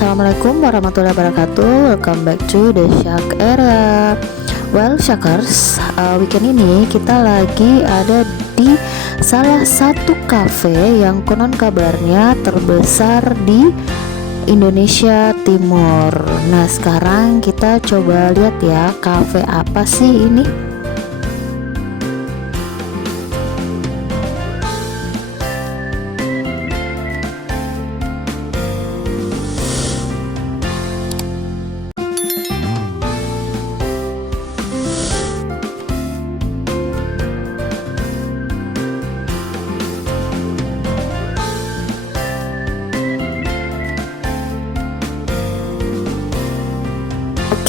Assalamualaikum warahmatullahi wabarakatuh. Welcome back to the Shark Area. Well, Sharkers, weekend ini kita lagi ada di salah satu cafe yang konon kabarnya terbesar di Indonesia Timur. Nah, sekarang kita coba lihat ya, cafe apa sih ini?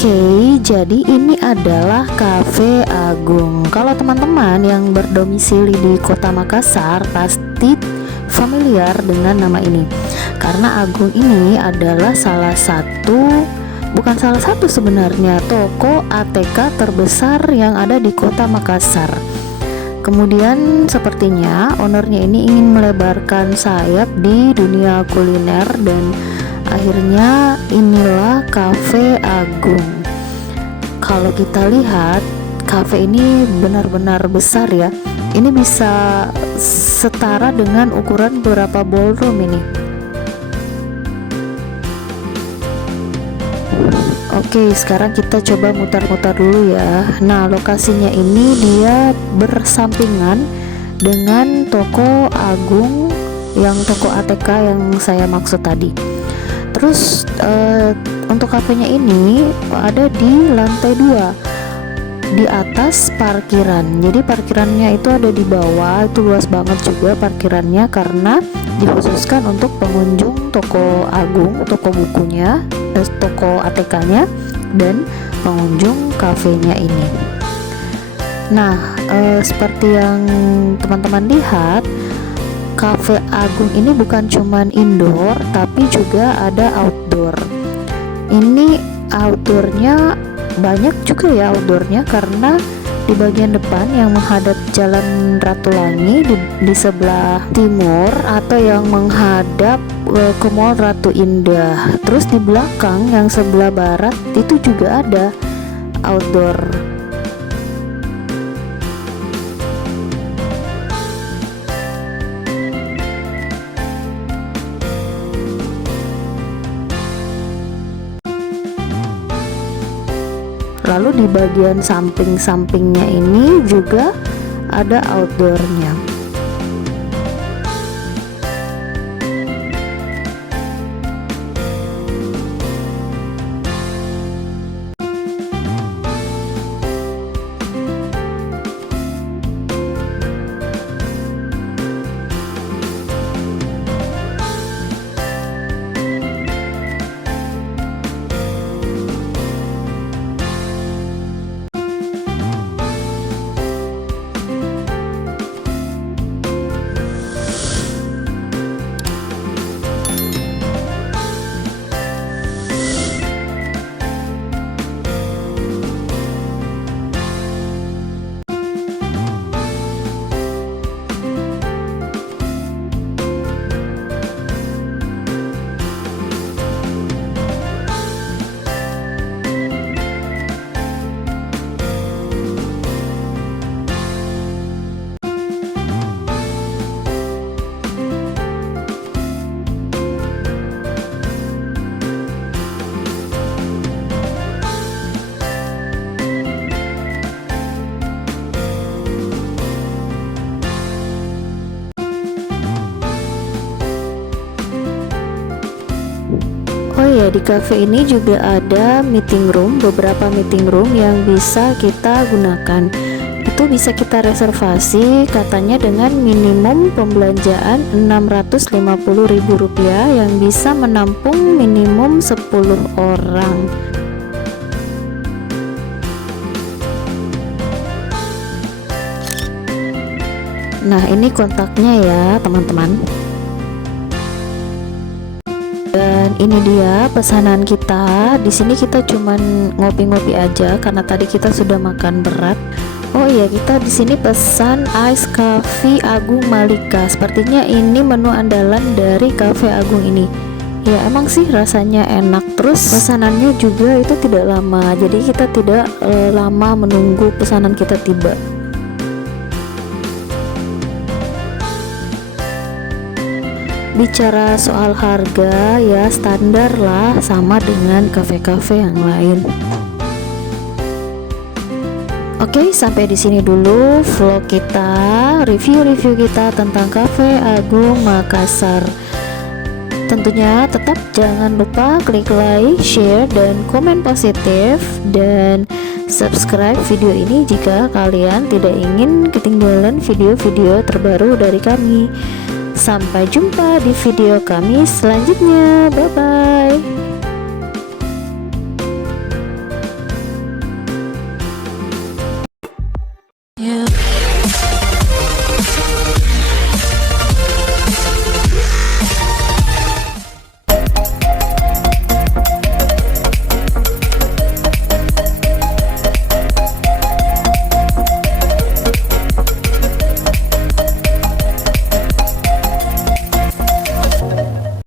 Oke, jadi ini adalah Cafe Agung. Kalau teman-teman yang berdomisili di Kota Makassar pasti familiar dengan nama ini. Karena Agung ini adalah bukan salah satu sebenarnya, toko ATK terbesar yang ada di Kota Makassar. Kemudian sepertinya ownernya ini ingin melebarkan sayap di dunia kuliner dan akhirnya inilah Cafe Agung. Kalau kita lihat, cafe ini benar-benar besar ya. Ini bisa setara dengan ukuran beberapa ballroom ini. Oke, sekarang kita coba mutar-mutar dulu ya. Nah, lokasinya ini dia bersampingan dengan toko Agung, yang toko ATK yang saya maksud tadi. Terus untuk kafenya ini ada di lantai 2 di atas parkiran. Jadi parkirannya itu ada di bawah, itu luas banget juga parkirannya karena dikhususkan untuk pengunjung toko Agung, toko bukunya, toko ATK-nya, dan pengunjung kafenya ini. Nah, seperti yang teman-teman lihat, Cafe Agung ini bukan cuman indoor tapi juga ada outdoor. Ini outdoornya banyak juga ya, outdoornya karena di bagian depan yang menghadap Jalan Ratulangi di sebelah timur atau yang menghadap ke Mall Ratu Indah. Terus di belakang yang sebelah barat itu juga ada outdoor. Lalu di bagian samping-sampingnya ini juga ada outdoornya. Oh ya, di cafe ini juga ada meeting room, beberapa meeting room yang bisa kita gunakan. Itu bisa kita reservasi katanya dengan minimum pembelanjaan Rp650.000 yang bisa menampung minimum 10 orang. Nah, ini kontaknya ya, teman-teman. Dan ini dia pesanan kita. Di sini kita cuman ngopi-ngopi aja karena tadi kita sudah makan berat. Oh iya, kita di sini pesan ice coffee Agung Malika. Sepertinya ini menu andalan dari Cafe Agung ini. Ya emang sih rasanya enak, terus pesanannya juga itu tidak lama, jadi kita tidak lama menunggu pesanan kita tiba. Bicara soal harga ya standar lah, sama dengan kafe-kafe yang lain. Oke, sampai di sini dulu vlog kita, review kita tentang Cafe Agung Makassar. Tentunya tetap jangan lupa klik like, share, dan komen positif, dan subscribe video ini jika kalian tidak ingin ketinggalan video-video terbaru dari kami. Sampai jumpa di video kami selanjutnya. Bye bye.